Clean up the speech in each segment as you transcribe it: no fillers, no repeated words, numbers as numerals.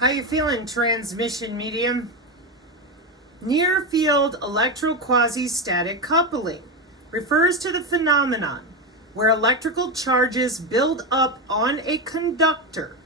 How you feeling, transmission medium? Near-field electro-quasi-static coupling refers to the phenomenon where electrical charges build up on a conductor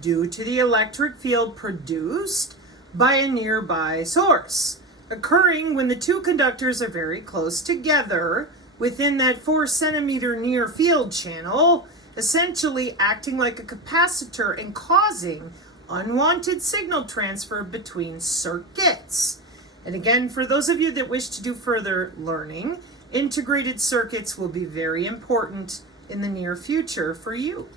due to the electric field produced by a nearby source, occurring when the two conductors are very close together within that 4-centimeter near field channel, essentially acting like a capacitor and causing unwanted signal transfer between circuits. And again, for those of you that wish to do further learning, integrated circuits will be very important in the near future for you.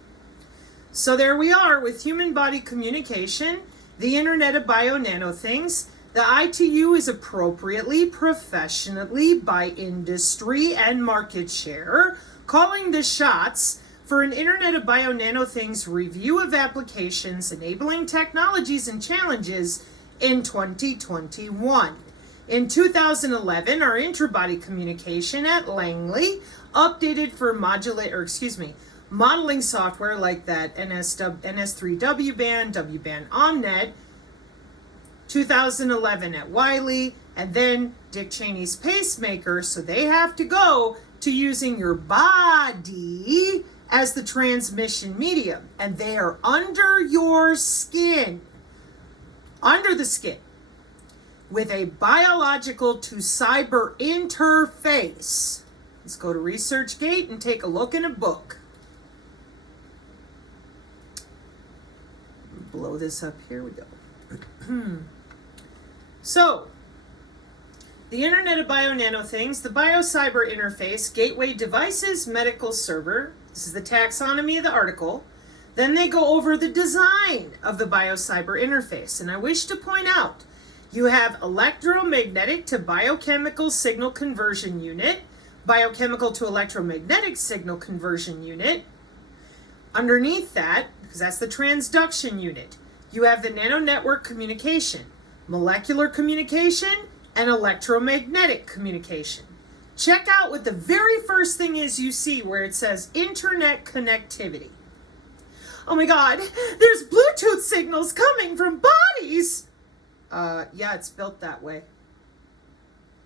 So there we are with human body communication, the Internet of Bio-Nano Things. The ITU is appropriately, professionally, by industry and market share, calling the shots for an Internet of Bio-Nano Things review of applications enabling technologies and challenges in 2021. In 2011, our intra-body communication at Langley updated for modeling software like that NS3 W-band Omnet. 2011 at Wiley, and then Dick Cheney's pacemaker, so they have to go to using your body as the transmission medium, and they are under your skin, under the skin, with a biological to cyber interface. Let's go to ResearchGate and take a look in a book. Blow this up, here we go. So, the Internet of Bio-Nano Things, the Bio-Cyber Interface, Gateway Devices, Medical Server. This is the taxonomy of the article. Then they go over the design of the Bio-Cyber Interface. And I wish to point out, you have electromagnetic to biochemical signal conversion unit, biochemical to electromagnetic signal conversion unit. Underneath that, because that's the transduction unit, you have the nano network communication, molecular communication, and electromagnetic communication. Check out what the very first thing is you see where it says internet connectivity. Oh my God, there's Bluetooth signals coming from bodies. Yeah, it's built that way.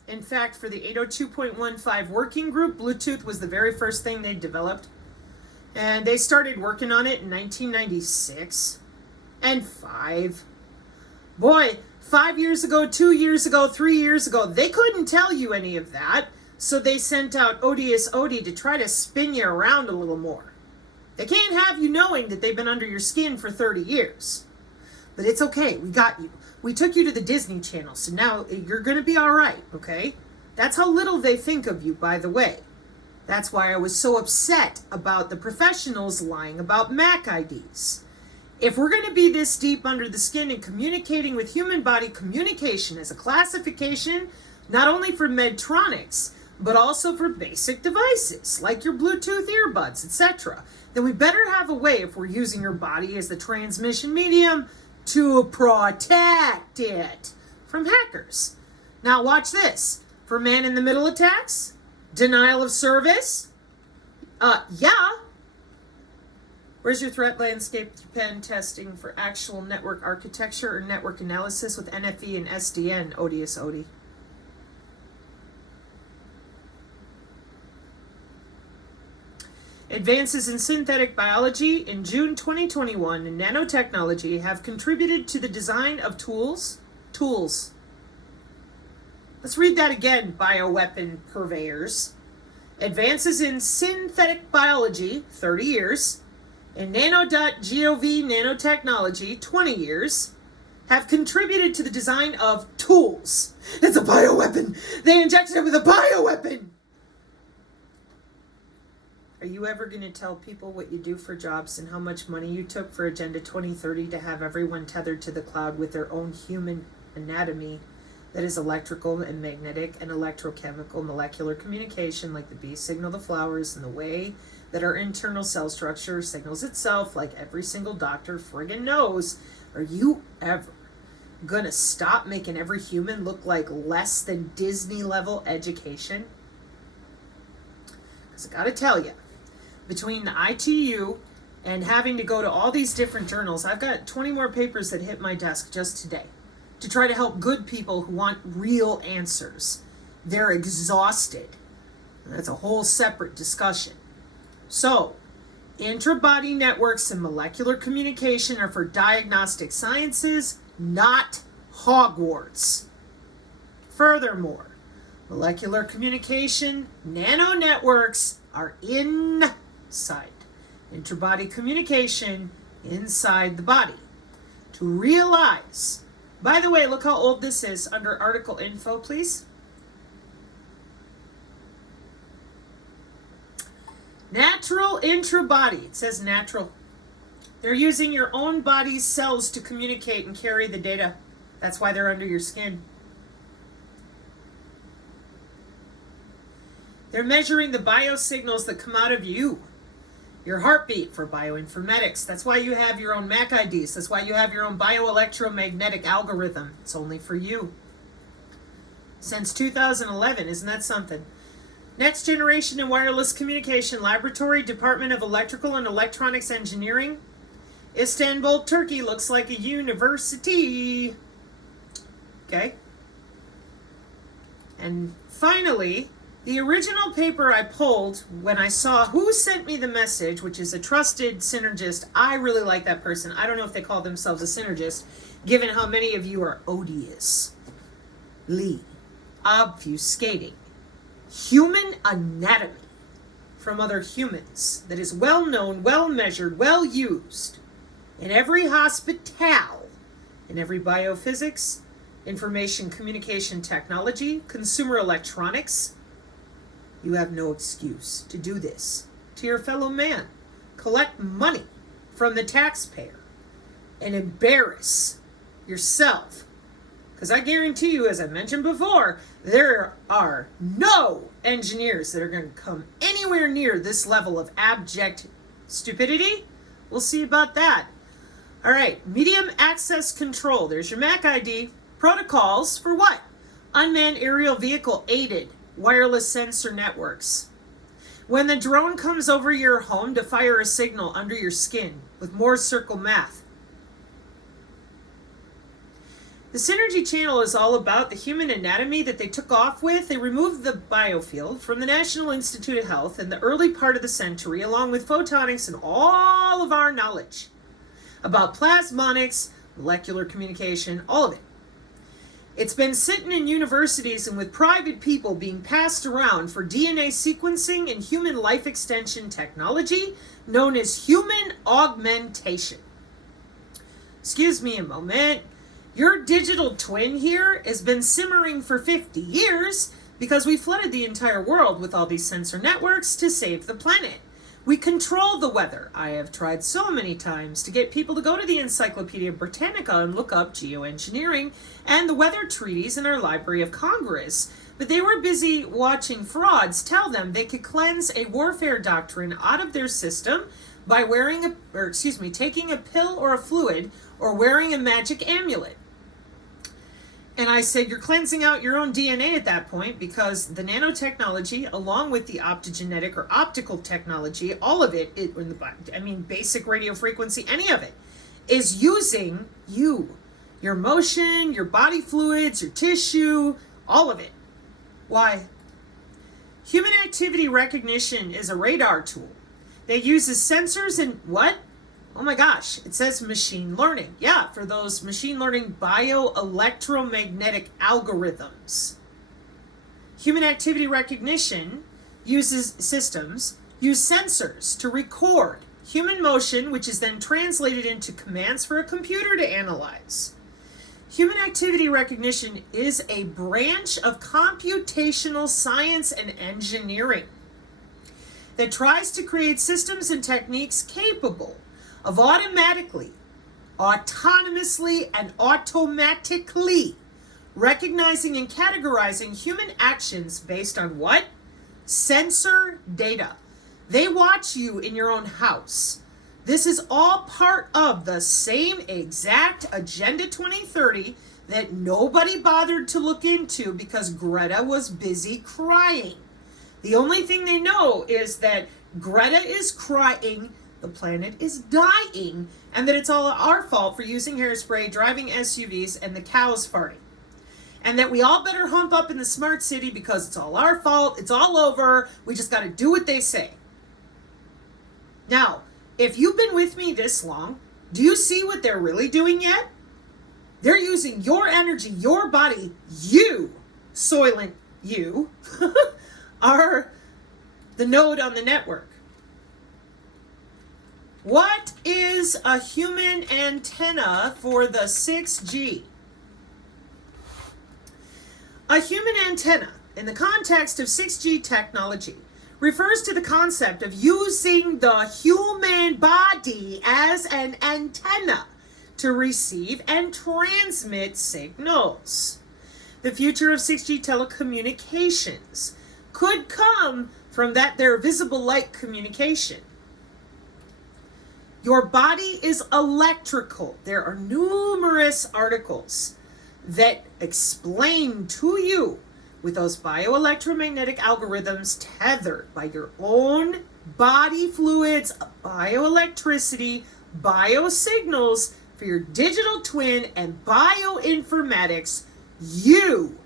In fact, for the 802.15 working group, Bluetooth was the very first thing they developed. And they started working on it in 1996. And 5. Boy, 5 years ago, 2 years ago, 3 years ago, they couldn't tell you any of that. So they sent out Odius to try to spin you around a little more. They can't have you knowing that they've been under your skin for 30 years. But it's okay, we got you. We took you to the Disney Channel, so now you're going to be all right, okay? That's how little they think of you, by the way. That's why I was so upset about the professionals lying about MAC IDs. If we're going to be this deep under the skin and communicating with human body communication as a classification, not only for Medtronics, but also for basic devices like your Bluetooth earbuds, etc., then we better have a way, if we're using your body as the transmission medium, to protect it from hackers. Now watch this. For man-in-the-middle attacks, denial of service, yeah. Where's your threat landscape pen testing for actual network architecture or network analysis with NFV and SDN, Odius Odi? Advances in synthetic biology in June 2021 and nanotechnology have contributed to the design of tools. Let's read that again, bioweapon purveyors. Advances in synthetic biology, 30 years, and nano.gov nanotechnology, 20 years, have contributed to the design of tools. It's a bioweapon. They injected it with a bioweapon. Are you ever going to tell people what you do for jobs and how much money you took for Agenda 2030 to have everyone tethered to the cloud with their own human anatomy that is electrical and magnetic and electrochemical molecular communication, like the bee signal the flowers, and the way that our internal cell structure signals itself, like every single doctor friggin' knows? Are you ever gonna stop making every human look like less than Disney level education? Because I gotta tell you, between the ITU and having to go to all these different journals. I've got 20 more papers that hit my desk just today to try to help good people who want real answers. They're exhausted. That's a whole separate discussion. So, intra-body networks and molecular communication are for diagnostic sciences, not Hogwarts. Furthermore, molecular communication, nanonetworks are inside. Intra-body communication inside the body. To realize, by the way, look how old this is under article info, please. Natural intra-body. It says natural. They're using your own body's cells to communicate and carry the data. That's why they're under your skin. They're measuring the biosignals that come out of you. Your heartbeat for bioinformatics. That's why you have your own MAC IDs. That's why you have your own bioelectromagnetic algorithm. It's only for you. Since 2011, isn't that something? Next Generation in Wireless Communication Laboratory, Department of Electrical and Electronics Engineering. Istanbul, Turkey looks like a university. Okay. And finally, the original paper I pulled when I saw who sent me the message, which is a trusted synergist. I really like that person. I don't know if they call themselves a synergist, given how many of you are odious. Obfuscating human anatomy from other humans that is well known, well measured, well used in every hospital, in every biophysics, information communication technology, consumer electronics. You have no excuse to do this to your fellow man. Collect money from the taxpayer and embarrass yourself. Because I guarantee you, as I mentioned before, there are no engineers that are going to come anywhere near this level of abject stupidity. We'll see about that. All right, medium access control. There's your MAC ID. Protocols for what? Unmanned aerial vehicle aided wireless sensor networks. When the drone comes over your home to fire a signal under your skin with Morse circle math. The Synergy channel is all about the human anatomy that they took off with. They removed the biofield from the National Institute of Health in the early part of the century, along with photonics and all of our knowledge about plasmonics, molecular communication, all of it. It's been sitting in universities and with private people being passed around for DNA sequencing and human life extension technology known as human augmentation. Excuse me a moment. Your digital twin here has been simmering for 50 years because we flooded the entire world with all these sensor networks to save the planet. We control the weather. I have tried so many times to get people to go to the Encyclopedia Britannica and look up geoengineering and the weather treaties in our Library of Congress. But they were busy watching frauds tell them they could cleanse a warfare doctrine out of their system by taking a pill or a fluid or wearing a magic amulet. And I said, you're cleansing out your own DNA at that point because the nanotechnology, along with the optogenetic or optical technology, all of it, basic radio frequency, any of it, is using you, your motion, your body fluids, your tissue, all of it. Why? Human activity recognition is a radar tool that uses sensors and what? Oh my gosh, it says machine learning. Yeah, for those machine learning bioelectromagnetic algorithms. Human activity recognition systems use sensors to record human motion, which is then translated into commands for a computer to analyze. Human activity recognition is a branch of computational science and engineering that tries to create systems and techniques capable of autonomously, and automatically recognizing and categorizing human actions based on what? Sensor data. They watch you in your own house. This is all part of the same exact Agenda 2030 that nobody bothered to look into because Greta was busy crying. The only thing they know is that Greta is crying. the planet is dying and that it's all our fault for using hairspray, driving SUVs, and the cows farting. And that we all better hump up in the smart city because it's all our fault, it's all over, we just got to do what they say. Now, if you've been with me this long, do you see what they're really doing yet? They're using your energy, your body, you, Soylent you, are the node on the network. What is a human antenna for the 6G? A human antenna, in the context of 6G technology, refers to the concept of using the human body as an antenna to receive and transmit signals. The future of 6G telecommunications could come from their visible light communication. Your body is electrical. There are numerous articles that explain to you with those bioelectromagnetic algorithms tethered by your own body fluids, bioelectricity, biosignals for your digital twin and bioinformatics. You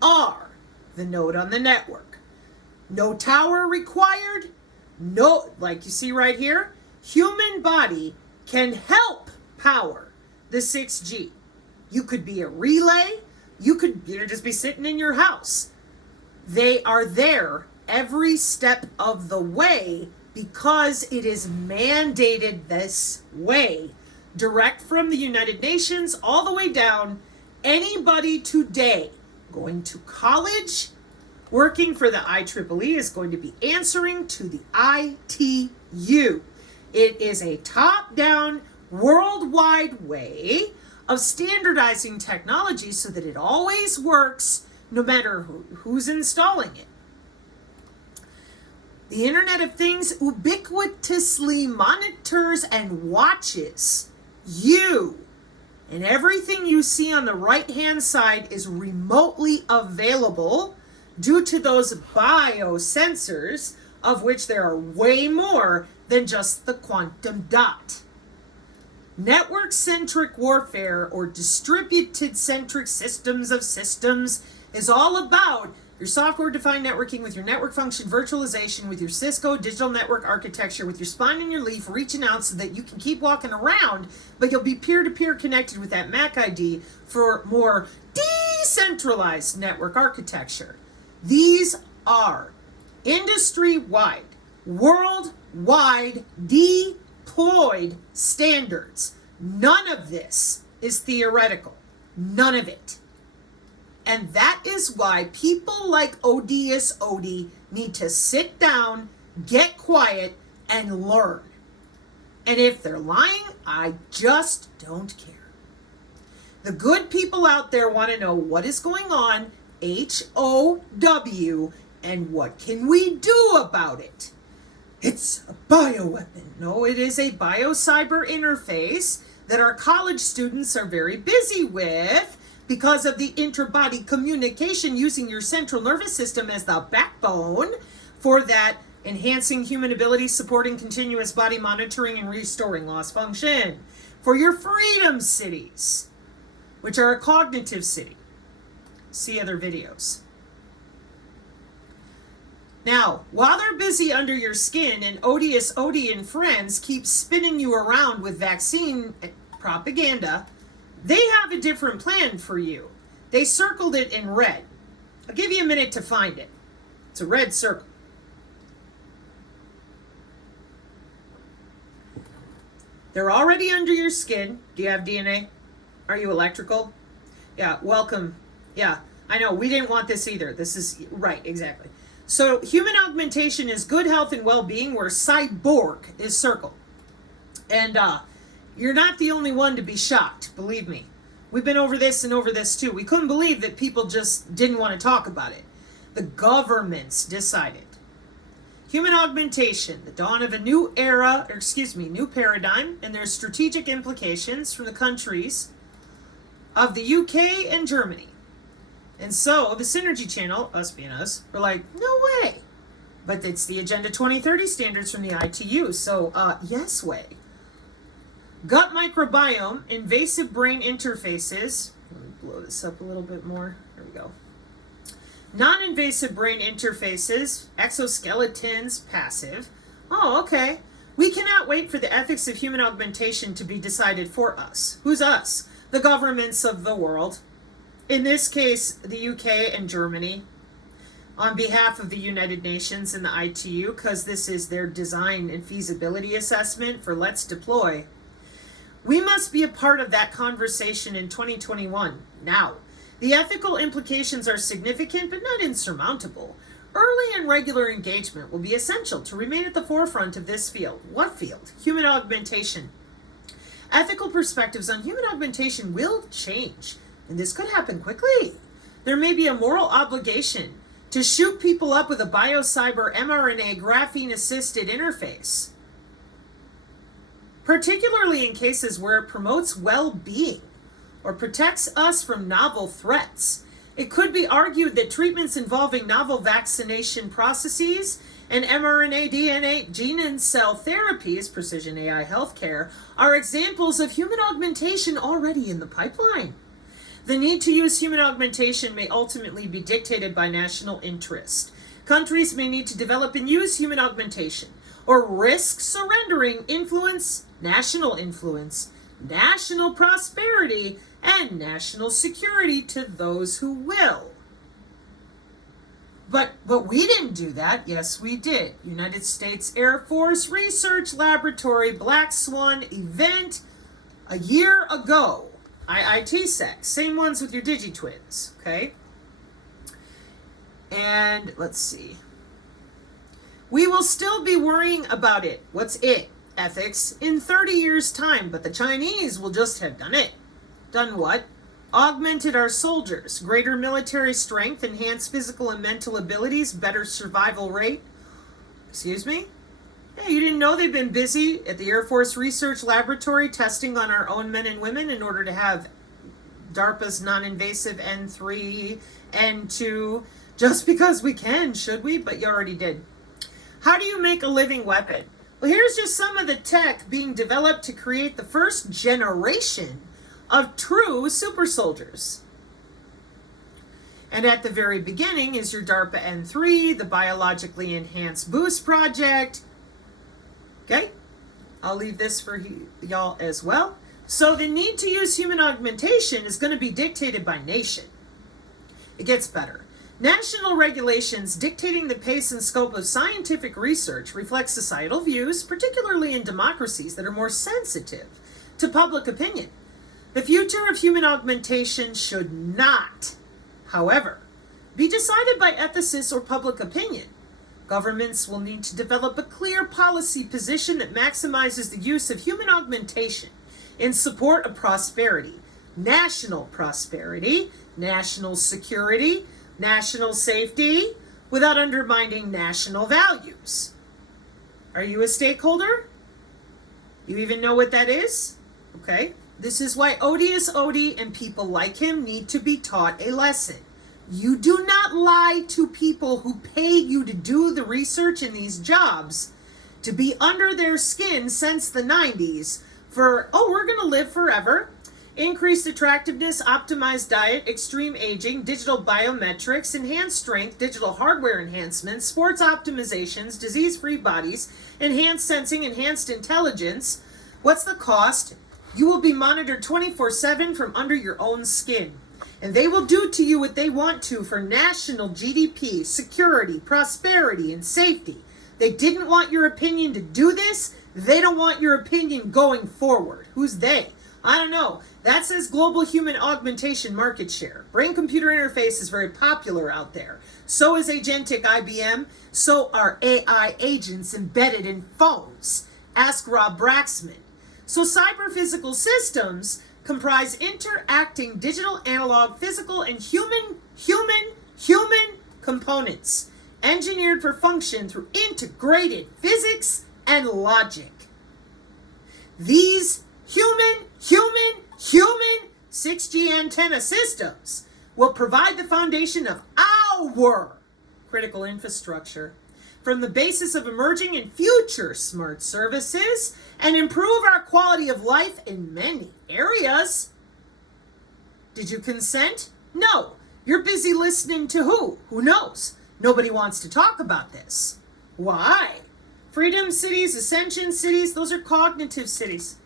are the node on the network. No tower required. No, like you see right here, human body can help power the 6G. You could be a relay. You could just be sitting in your house. They are there every step of the way because it is mandated this way. Direct from the United Nations all the way down. Anybody today going to college, working for the IEEE is going to be answering to the ITU. It is a top-down, worldwide way of standardizing technology so that it always works no matter who's installing it. The Internet of Things ubiquitously monitors and watches you. And everything you see on the right-hand side is remotely available due to those biosensors, of which there are way more than just the quantum dot. Network-centric warfare, or distributed-centric systems of systems, is all about your software-defined networking with your network function virtualization, with your Cisco digital network architecture, with your spine and your leaf reaching out so that you can keep walking around, but you'll be peer-to-peer connected with that MAC ID for more decentralized network architecture. These are industry-wide, worldwide, deployed standards. None of this is theoretical. None of it. And that is why people like Odius Odie need to sit down, get quiet, and learn. And if they're lying, I just don't care. The good people out there want to know what is going on, HOW, and what can we do about it? It's a bioweapon. No, it is a biocyber interface that our college students are very busy with because of the interbody communication using your central nervous system as the backbone for that enhancing human abilities, supporting continuous body monitoring, and restoring lost function. For your freedom cities, which are a cognitive city. See other videos. Now, while they're busy under your skin and Odious Odie and friends keep spinning you around with vaccine propaganda, they have a different plan for you. They circled it in red. I'll give you a minute to find it. It's a red circle. They're already under your skin. Do you have DNA? Are you electrical? Yeah, welcome. Yeah, I know, we didn't want this either. This is, right, exactly. So human augmentation is good health and well-being, where cyborg is circled. And you're not the only one to be shocked, believe me. We've been over this and over this too. We couldn't believe that people just didn't want to talk about it. The governments decided. Human augmentation, the dawn of a new era, new paradigm, and their strategic implications from the countries of the UK and Germany. And so the Synergy Channel, us being us, were like, no way. But it's the Agenda 2030 standards from the ITU, so yes way. Gut microbiome, invasive brain interfaces. Let me blow this up a little bit more. There we go. Non-invasive brain interfaces, exoskeletons, passive. Oh, okay. We cannot wait for the ethics of human augmentation to be decided for us. Who's us? The governments of the world. In this case, the UK and Germany. On behalf of the United Nations and the ITU, because this is their design and feasibility assessment for Let's Deploy. We must be a part of that conversation in 2021. Now, the ethical implications are significant but not insurmountable. Early and regular engagement will be essential to remain at the forefront of this field. What field? Human augmentation. Ethical perspectives on human augmentation will change, and this could happen quickly. There may be a moral obligation to shoot people up with a biocyber mRNA graphene-assisted interface, particularly in cases where it promotes well-being or protects us from novel threats. It could be argued that treatments involving novel vaccination processes and mRNA, DNA, gene and cell therapies, precision AI healthcare, are examples of human augmentation already in the pipeline. The need to use human augmentation may ultimately be dictated by national interest. Countries may need to develop and use human augmentation, or risk surrendering influence, national prosperity, and national security to those who will. But we didn't do that. Yes, we did. United States Air Force Research Laboratory Black Swan event a year ago. IITSEC, same ones with your DigiTwins, okay? And let's see. We will still be worrying about it. What's it? Ethics in 30 years' time, but the Chinese will just have done it. Done what? Augmented our soldiers, greater military strength, enhanced physical and mental abilities, better survival rate. Excuse me? Hey, you didn't know they've been busy at the Air Force Research Laboratory testing on our own men and women in order to have DARPA's non-invasive N3, N2, just because we can, should we? But you already did. How do you make a living weapon? Well, here's just some of the tech being developed to create the first generation of true super soldiers. And at the very beginning is your DARPA N3, the Biologically Enhanced Boost Project. Okay, I'll leave this for y'all as well. So the need to use human augmentation is going to be dictated by nation. It gets better. National regulations dictating the pace and scope of scientific research reflect societal views, particularly in democracies that are more sensitive to public opinion. The future of human augmentation should not, however, be decided by ethicists or public opinion. Governments will need to develop a clear policy position that maximizes the use of human augmentation in support of prosperity, national security, national safety, without undermining national values. Are you a stakeholder? You even know what that is? Okay. This is why Odius Odie and people like him need to be taught a lesson. You do not lie to people who pay you to do the research in these jobs, to be under their skin since the 90s for, we're going to live forever. Increased attractiveness, optimized diet, extreme aging, digital biometrics, enhanced strength, digital hardware enhancements, sports optimizations, disease-free bodies, enhanced sensing, enhanced intelligence. What's the cost? You will be monitored 24/7 from under your own skin. And they will do to you what they want to for national GDP, security, prosperity, and safety. They didn't want your opinion to do this. They don't want your opinion going forward. Who's they? I don't know. That says global human augmentation market share. Brain-computer interface is very popular out there. So is agentic IBM. So are AI agents embedded in phones. Ask Rob Braxman. So cyber-physical systems comprise interacting digital, analog, physical, and human components, engineered for function through integrated physics and logic. These human 6G antenna systems will provide the foundation of our critical infrastructure. from the basis of emerging and future smart services and improve our quality of life in many areas. Did you consent? No. You're busy listening to who? Who knows? Nobody wants to talk about this. Why? Freedom cities, ascension cities, those are cognitive cities.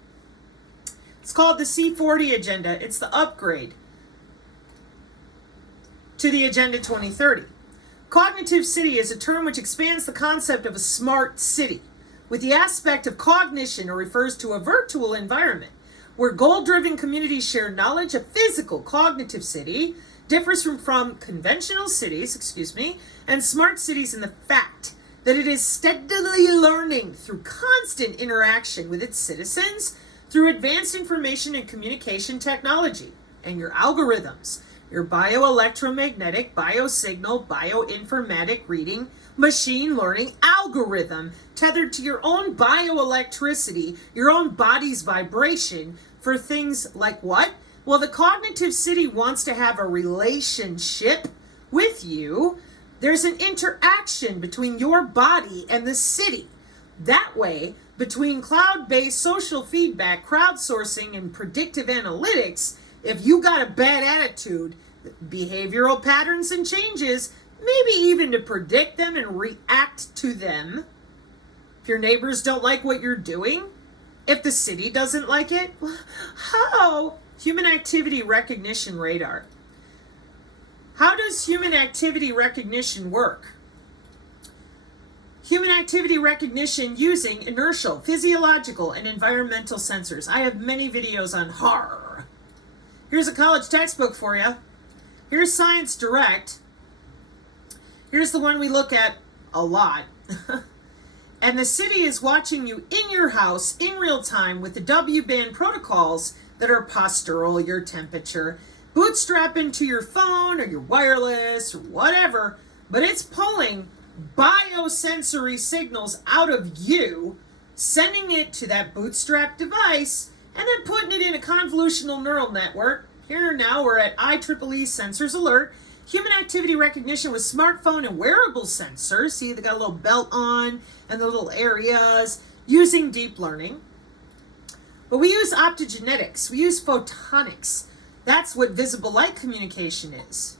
It's called the C40 agenda. It's the upgrade to the Agenda 2030. Cognitive city is a term which expands the concept of a smart city with the aspect of cognition, or refers to a virtual environment where goal-driven communities share knowledge. A physical cognitive city differs from conventional cities, and smart cities in the fact that it is steadily learning through constant interaction with its citizens through advanced information and communication technology and your algorithms, your bioelectromagnetic, biosignal, bioinformatic reading, machine learning algorithm tethered to your own bioelectricity, your own body's vibration for things like what? Well, the cognitive city wants to have a relationship with you. There's an interaction between your body and the city. That way, between cloud-based social feedback, crowdsourcing, and predictive analytics, if you got a bad attitude, behavioral patterns and changes, maybe even to predict them and react to them. If your neighbors don't like what you're doing, if the city doesn't like it, how? Human activity recognition radar. How does human activity recognition work? Human activity recognition using inertial, physiological, and environmental sensors. I have many videos on horror. Here's a college textbook for you. Here's Science Direct. Here's the one we look at a lot. And the city is watching you in your house in real time with the W-band protocols that are postural, your temperature, bootstrap into your phone or your wireless or whatever, but it's pulling biosensory signals out of you, sending it to that bootstrap device, and then putting it in a convolutional neural network. Here now we're at IEEE Sensors Alert. Human activity recognition with smartphone and wearable sensors. See, they got a little belt on and the little areas, using deep learning. But we use optogenetics. We use photonics. That's what visible light communication is.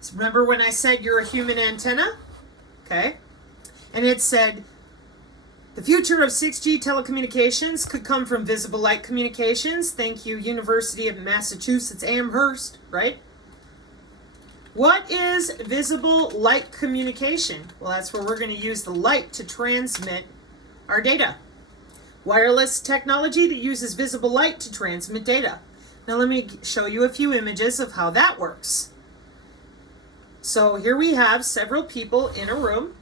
So remember when I said you're a human antenna? Okay. And it said the future of 6G telecommunications could come from visible light communications. Thank you, University of Massachusetts Amherst, right? What is visible light communication? Well, that's where we're going to use the light to transmit our data. Wireless technology that uses visible light to transmit data. Now let me show you a few images of how that works. So here we have several people in a room,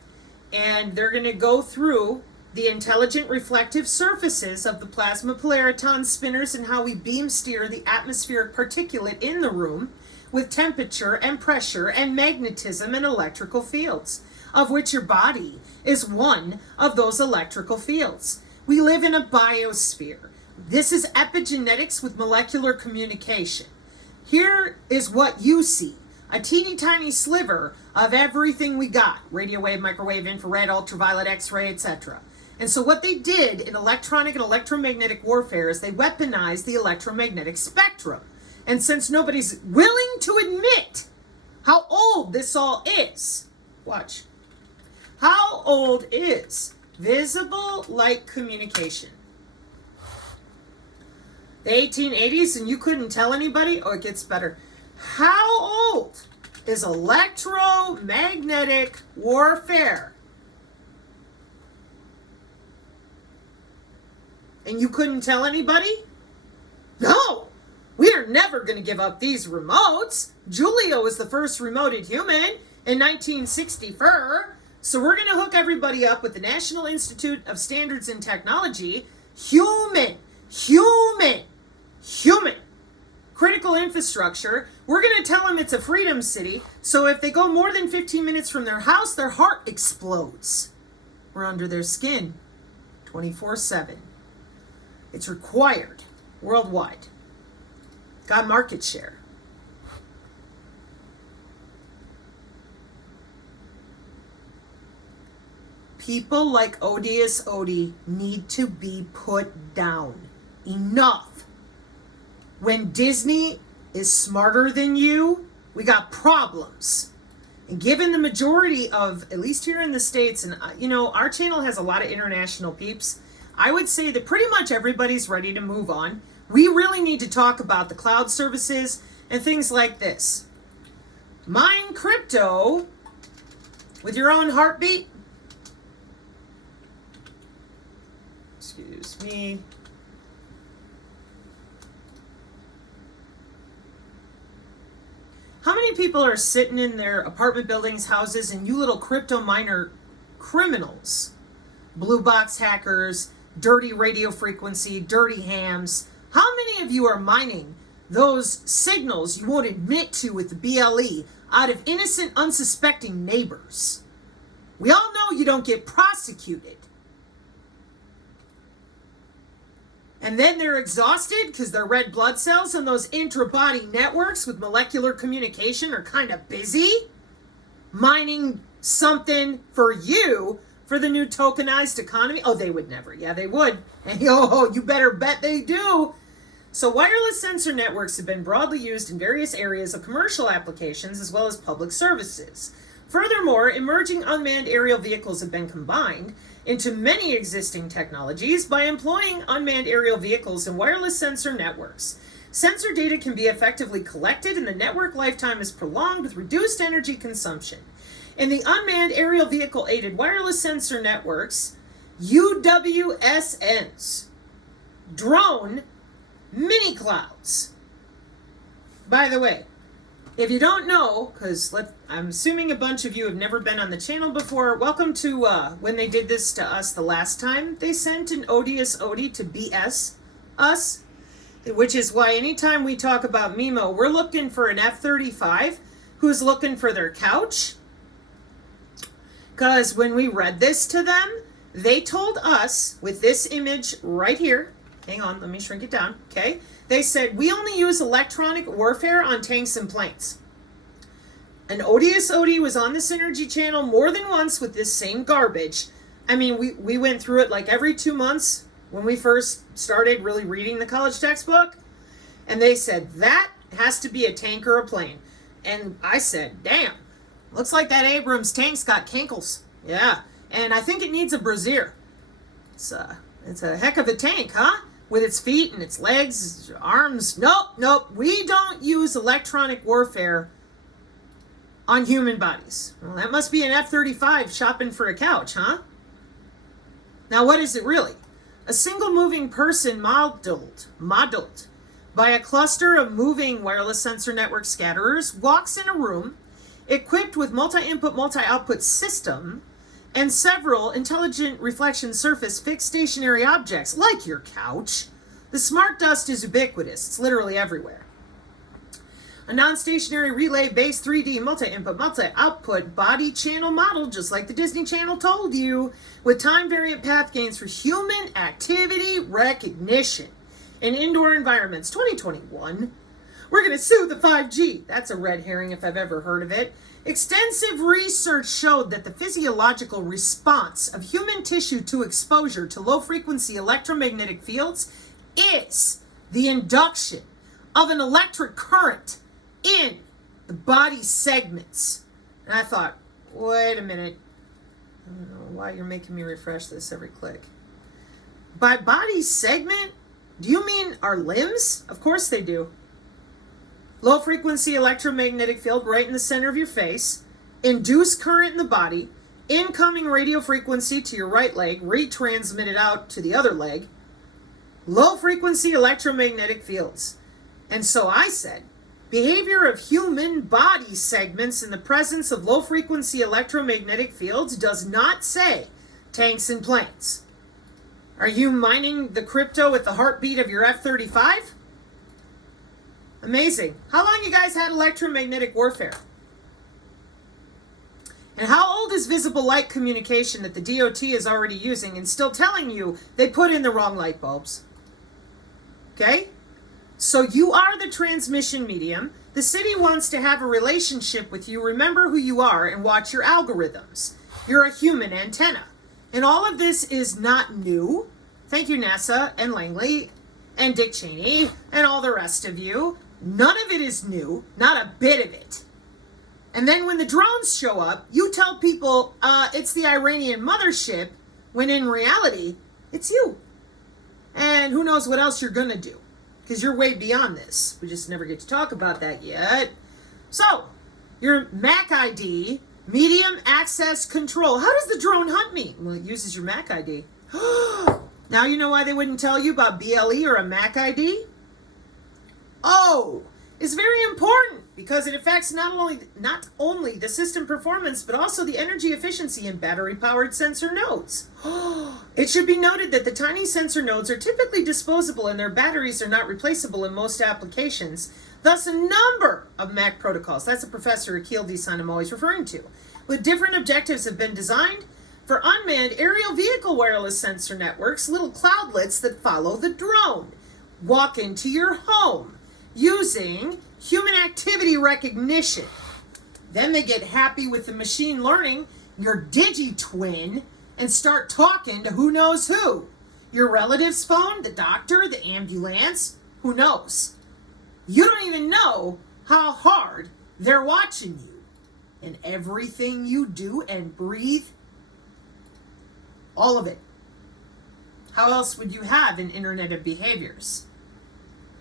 and they're going to go through the intelligent reflective surfaces of the plasma polariton spinners and how we beam steer the atmospheric particulate in the room with temperature and pressure and magnetism and electrical fields, of which your body is one of those electrical fields. We live in a biosphere. This is epigenetics with molecular communication. Here is what you see. A teeny tiny sliver of everything we got. Radio wave, microwave, infrared, ultraviolet, X-ray, etc. And so what they did in electronic and electromagnetic warfare is they weaponized the electromagnetic spectrum. And since nobody's willing to admit how old this all is, watch. How old is visible light communication? The 1880s, and you couldn't tell anybody? Oh, it gets better. How old is electromagnetic warfare? And you couldn't tell anybody? No! We are never going to give up these remotes. Julio was the first remoted human in 1964. So we're going to hook everybody up with the National Institute of Standards and Technology. Human. Critical infrastructure. We're going to tell them it's a freedom city. So if they go more than 15 minutes from their house, their heart explodes. We're under their skin 24/7. It's required worldwide. Got market share. people like Odius need to be put down. Enough. When Disney is smarter than you, we got problems. And given the majority of, at least here in the States, and our channel has a lot of international peeps, I would say that pretty much everybody's ready to move on. We really need to talk about the cloud services and things like this. Mine crypto with your own heartbeat. Excuse me. How many people are sitting in their apartment buildings, houses, and you little crypto miner criminals, blue box hackers, dirty radio frequency, dirty hams? How many of you are mining those signals you won't admit to with the BLE out of innocent, unsuspecting neighbors? We all know you don't get prosecuted. And then they're exhausted because their red blood cells and those intra-body networks with molecular communication are kind of busy mining something for you for the new tokenized economy. Oh, they would never. Yeah, they would. And you better bet they do. So wireless sensor networks have been broadly used in various areas of commercial applications as well as public services. Furthermore, emerging unmanned aerial vehicles have been combined into many existing technologies by employing unmanned aerial vehicles and wireless sensor networks. Sensor data can be effectively collected and the network lifetime is prolonged with reduced energy consumption. In the unmanned aerial vehicle aided wireless sensor networks, UWSNs, drone mini clouds. By the way, if you don't know, because I'm assuming a bunch of you have never been on the channel before, welcome to when they did this to us the last time. They sent an Odious to BS us, which is why anytime we talk about MIMO, we're looking for an F-35 who's looking for their couch. Because when we read this to them, they told us with this image right here, hang on, let me shrink it down, okay? They said, we only use electronic warfare on tanks and planes. And Odious was on the Synergy channel more than once with this same garbage. I mean, we went through it like every 2 months when we first started really reading the college textbook. And they said, that has to be a tank or a plane. And I said, damn, looks like that Abrams tank's got cankles. Yeah, and I think it needs a brassiere. It's a heck of a tank, huh? With its feet and its legs, its arms. Nope. We don't use electronic warfare on human bodies. Well, that must be an F-35 shopping for a couch, huh? Now, what is it really? A single moving person modeled by a cluster of moving wireless sensor network scatterers walks in a room equipped with multi-input, multi-output system and several intelligent reflection surface fixed stationary objects, like your couch. The smart dust is ubiquitous. It's literally everywhere. A non-stationary relay-based 3D multi-input, multi-output body channel model, just like the Disney Channel told you, with time-variant path gains for human activity recognition in indoor environments. 2021. We're going to sue the 5G. That's a red herring if I've ever heard of it. Extensive research showed that the physiological response of human tissue to exposure to low-frequency electromagnetic fields is the induction of an electric current in the body segments. And I thought, wait a minute. I don't know why you're making me refresh this every click. By body segment, do you mean our limbs? Of course they do. Low frequency electromagnetic field right in the center of your face, induce current in the body, incoming radio frequency to your right leg, retransmitted out to the other leg, low frequency electromagnetic fields. And so I said, behavior of human body segments in the presence of low frequency electromagnetic fields does not say tanks and planes. Are you mining the crypto with the heartbeat of your F-35? Amazing. How long you guys had electromagnetic warfare? And how old is visible light communication that the DOT is already using and still telling you they put in the wrong light bulbs? Okay? So you are the transmission medium. The city wants to have a relationship with you. Remember who you are and watch your algorithms. You're a human antenna. And all of this is not new. Thank you, NASA and Langley and Dick Cheney and all the rest of you. None of it is new, not a bit of it. And then when the drones show up, you tell people it's the Iranian mothership, when in reality, it's you. And who knows what else you're going to do, because you're way beyond this. We just never get to talk about that yet. So, your MAC ID, medium access control. How does the drone hunt me? Well, it uses your MAC ID. Now you know why they wouldn't tell you about BLE or a MAC ID? Oh, it's very important because it affects not only the system performance, but also the energy efficiency in battery-powered sensor nodes. It should be noted that the tiny sensor nodes are typically disposable and their batteries are not replaceable in most applications. Thus, a number of MAC protocols, that's the Professor Akil Desan I'm always referring to, with different objectives have been designed for unmanned aerial vehicle wireless sensor networks, little cloudlets that follow the drone, walk into your home, using human activity recognition. Then they get happy with the machine learning, your digi-twin, and start talking to who knows who. Your relative's phone, the doctor, the ambulance, who knows? You don't even know how hard they're watching you. And everything you do and breathe, all of it. How else would you have an Internet of Behaviors?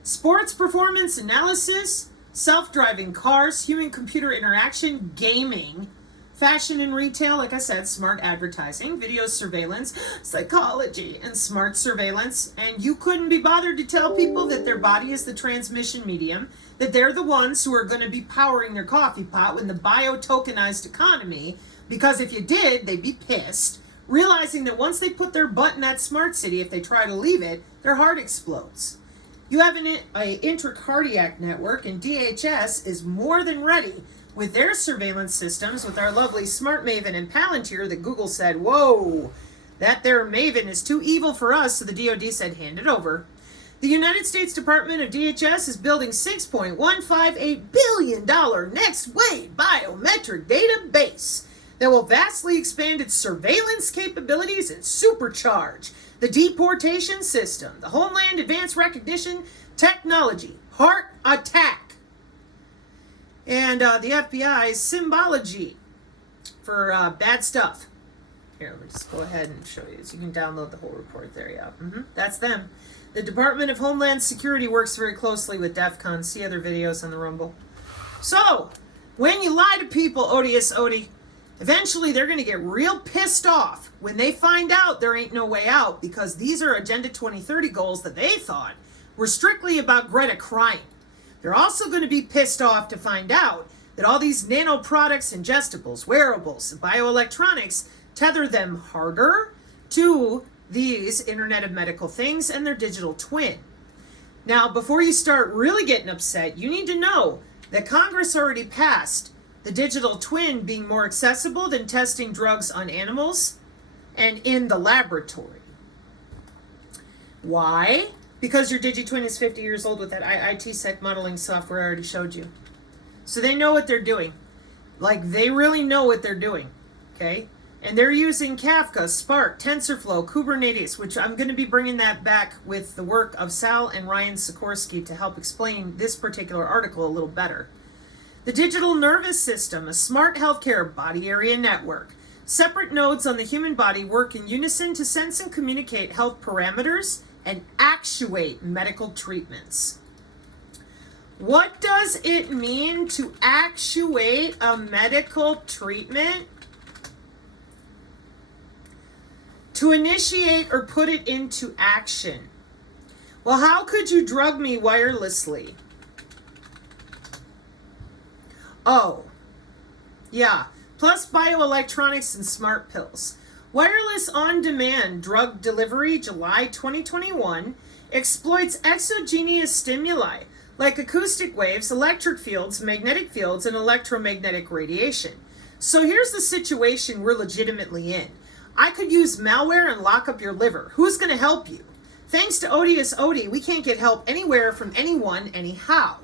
Sports performance analysis, self-driving cars, human-computer interaction, gaming, fashion and retail, like I said, smart advertising, video surveillance, psychology, and smart surveillance. And you couldn't be bothered to tell people that their body is the transmission medium, that they're the ones who are going to be powering their coffee pot in the bio-tokenized economy, because if you did, they'd be pissed, realizing that once they put their butt in that smart city, if they try to leave it, their heart explodes. You have an intracardiac network, and DHS is more than ready with their surveillance systems with our lovely Smart Maven and Palantir that Google said, whoa, that there Maven is too evil for us, so the DoD said, hand it over. The United States Department of DHS is building $6.158 billion next wave biometric database that will vastly expand its surveillance capabilities and supercharge the deportation system, the Homeland Advanced Recognition Technology, Heart Attack, and the FBI's symbology for bad stuff. Here, let me just go ahead and show you this. You can download the whole report there, yeah. That's them. The Department of Homeland Security works very closely with DEF CON. See other videos on the Rumble. So, when you lie to people, Odius, Odie, eventually they're going to get real pissed off when they find out there ain't no way out, because these are Agenda 2030 goals that they thought were strictly about Greta crying. They're also going to be pissed off to find out that all these nano products, ingestibles, wearables, and bioelectronics tether them harder to these Internet of Medical Things and their digital twin. Now, before you start really getting upset, you need to know that Congress already passed the digital twin being more accessible than testing drugs on animals and in the laboratory. Why? Because your DigiTwin is 50 years old with that ITSEC modeling software I already showed you. So they know what they're doing. Like, they really know what they're doing, okay? And they're using Kafka, Spark, TensorFlow, Kubernetes, which I'm going to be bringing that back with the work of Sal and Ryan Sikorsky to help explain this particular article a little better. The digital nervous system, a smart healthcare body area network. Separate nodes on the human body work in unison to sense and communicate health parameters and actuate medical treatments. What does it mean to actuate a medical treatment? To initiate or put it into action. Well, how could you drug me wirelessly? Oh, yeah, plus bioelectronics and smart pills. Wireless on-demand drug delivery, July 2021, exploits exogenous stimuli like acoustic waves, electric fields, magnetic fields, and electromagnetic radiation. So here's the situation we're legitimately in. I could use malware and lock up your liver. Who's going to help you? Thanks to Odius Odie, we can't get help anywhere from anyone anyhow.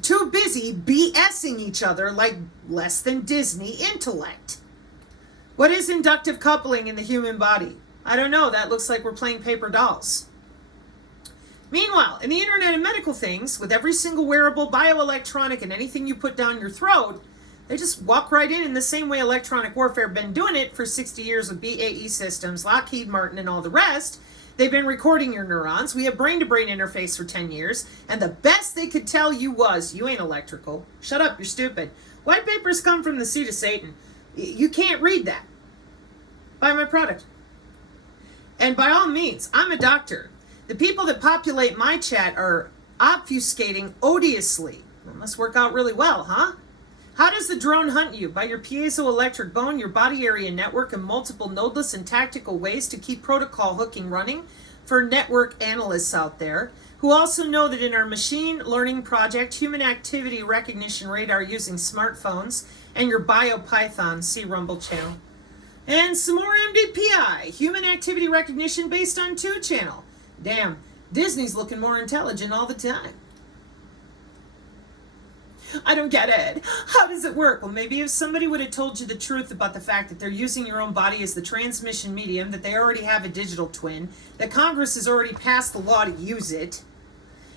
Too busy BSing each other like less than Disney intellect. What is inductive coupling in the human body? I don't know. That looks like we're playing paper dolls. Meanwhile, in the Internet of Medical Things, with every single wearable, bioelectronic, and anything you put down your throat, they just walk right in the same way electronic warfare been doing it for 60 years with BAE Systems, Lockheed Martin, and all the rest. They've been recording your neurons. We have brain-to-brain interface for 10 years, and the best they could tell you was, you ain't electrical. Shut up, you're stupid. White papers come from the seed of Satan. You can't read that. Buy my product. And by all means, I'm a doctor. The people that populate my chat are obfuscating odiously. That must work out really well, huh? How does the drone hunt you? By your piezoelectric bone, your body area network, and multiple nodeless and tactical ways to keep protocol hooking running for network analysts out there who also know that in our machine learning project, human activity recognition radar using smartphones, and your BioPython, see Rumble channel. And some more MDPI, human activity recognition based on 2 channel. Damn, Disney's looking more intelligent all the time. I don't get it. How does it work? Well, maybe if somebody would have told you the truth about the fact that they're using your own body as the transmission medium, that they already have a digital twin, that Congress has already passed the law to use it,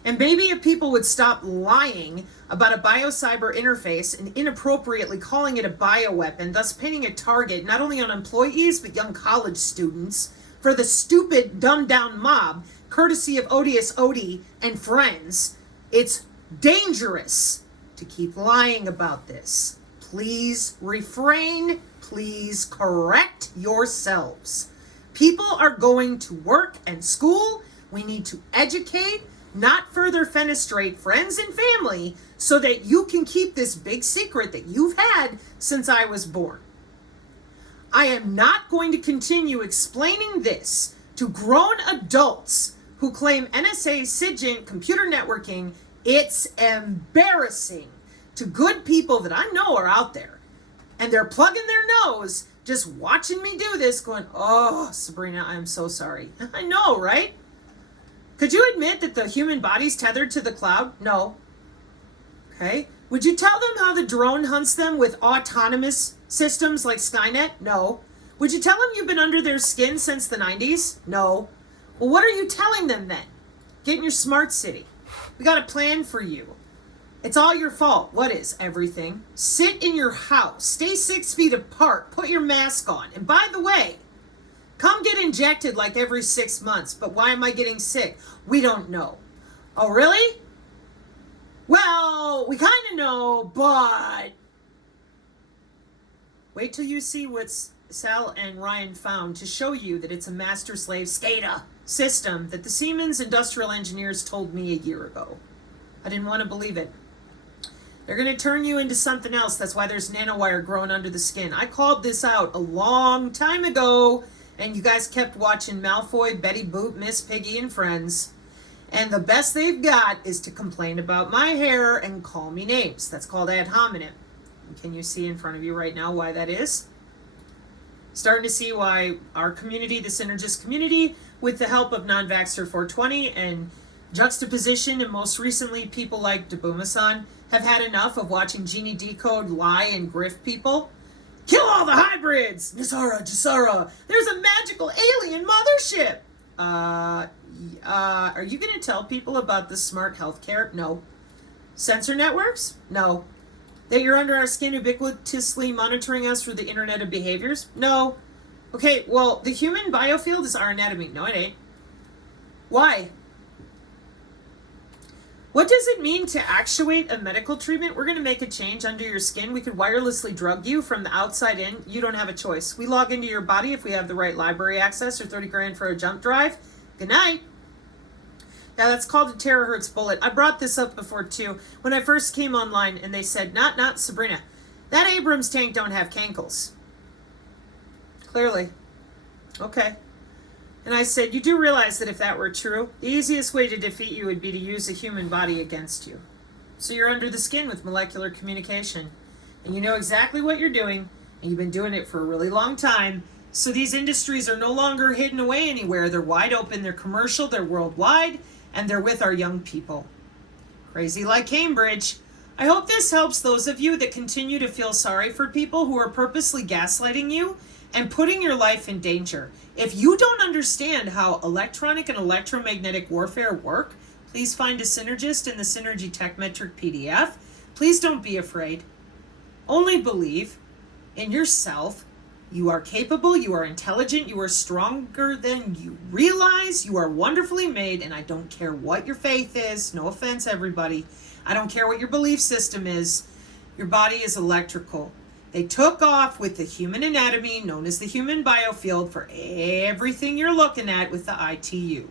and maybe if people would stop lying about a biocyber interface and inappropriately calling it a bioweapon, thus painting a target not only on employees but young college students for the stupid, dumbed-down mob, courtesy of Odius, Odie, and friends, it's dangerous to keep lying about this. Please refrain. Please correct yourselves. People are going to work and school. We need to educate, not further fenestrate friends and family so that you can keep this big secret that you've had since I was born. I am not going to continue explaining this to grown adults who claim NSA, SIGINT, computer networking. It's embarrassing to good people that I know are out there. And they're plugging their nose, just watching me do this, going, oh, Sabrina, I'm so sorry. I know, right? Could you admit that the human body's tethered to the cloud? No. Okay. Would you tell them how the drone hunts them with autonomous systems like Skynet? No. Would you tell them you've been under their skin since the 90s? No. Well, what are you telling them then? Get in your smart city. We got a plan for you. It's all your fault. What is? Everything. Sit in your house. Stay 6 feet apart. Put your mask on. And by the way, come get injected like every 6 months. But why am I getting sick? We don't know. Oh, really? Well, we kind of know, but wait till you see what Sal and Ryan found to show you that it's a master-slave SCADA system that the Siemens industrial engineers told me a year ago. I didn't want to believe it. They're going to turn you into something else. That's why there's nanowire growing under the skin. I called this out a long time ago, and you guys kept watching Malfoy, Betty Boop, Miss Piggy, and Friends. And the best they've got is to complain about my hair and call me names. That's called ad hominem. And can you see in front of you right now why that is? Starting to see why our community, the Synergist community, with the help of Non-Vaxxer 420 and Juxtaposition, and most recently people like Dabumasan, have had enough of watching Genie Decode lie and grift people. Kill all the hybrids! Nisara, Jasara, there's a magical alien mothership! Are you going to tell people about the smart healthcare? No. Sensor networks? No. That you're under our skin ubiquitously monitoring us through the Internet of Behaviors? No. Okay, well, the human biofield is our anatomy. No, it ain't. Why? What does it mean to actuate a medical treatment? We're going to make a change under your skin. We could wirelessly drug you from the outside in. You don't have a choice. We log into your body if we have the right library access or 30 grand for a jump drive. Good night. Yeah, that's called a terahertz bullet. I brought this up before too. When I first came online and they said, not Sabrina, that Abrams tank don't have cankles. Clearly. Okay. And I said, you do realize that if that were true, the easiest way to defeat you would be to use a human body against you. So you're under the skin with molecular communication. And you know exactly what you're doing, and you've been doing it for a really long time. So these industries are no longer hidden away anywhere. They're wide open, they're commercial, they're worldwide, and they're with our young people. Crazy like Cambridge. I hope this helps those of you that continue to feel sorry for people who are purposely gaslighting you and putting your life in danger. If you don't understand how electronic and electromagnetic warfare work, please find a synergist in the Synergy Tech Metric PDF. Please don't be afraid. Only believe in yourself. You are capable, you are intelligent, you are stronger than you realize, you are wonderfully made, and I don't care what your faith is. No offense, everybody. I don't care what your belief system is. Your body is electrical. They took off with the human anatomy, known as the human biofield, for everything you're looking at with the ITU.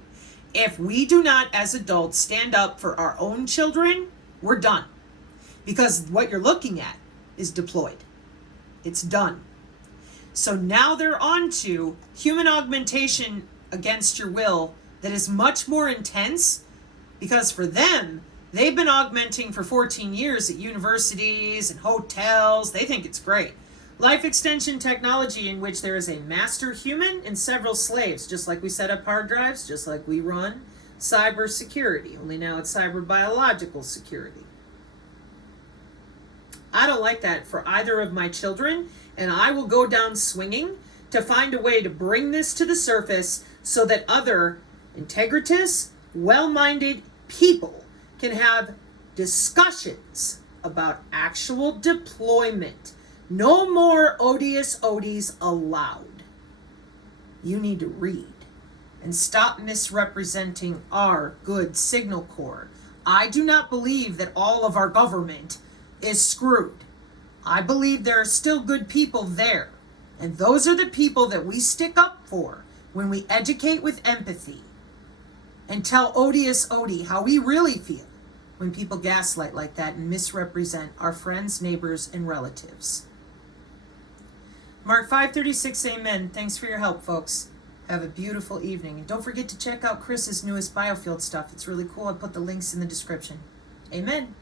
If we do not, as adults, stand up for our own children, we're done. Because what you're looking at is deployed. It's done. So now they're on to human augmentation against your will that is much more intense, because for them, they've been augmenting for 14 years at universities and hotels. They think it's great. Life extension technology in which there is a master human and several slaves, just like we set up hard drives, just like we run cyber security, only now it's cyber biological security. I don't like that for either of my children, and I will go down swinging to find a way to bring this to the surface so that other integritous, well-minded people can have discussions about actual deployment. No more odious odies allowed. You need to read and stop misrepresenting our good signal corps. I do not believe that all of our government is screwed. I believe there are still good people there. And those are the people that we stick up for when we educate with empathy and tell odious Odie how we really feel when people gaslight like that and misrepresent our friends, neighbors, and relatives. Mark 5:36, amen. Thanks for your help, folks. Have a beautiful evening. And don't forget to check out Chris's newest biofield stuff. It's really cool. I put the links in the description. Amen.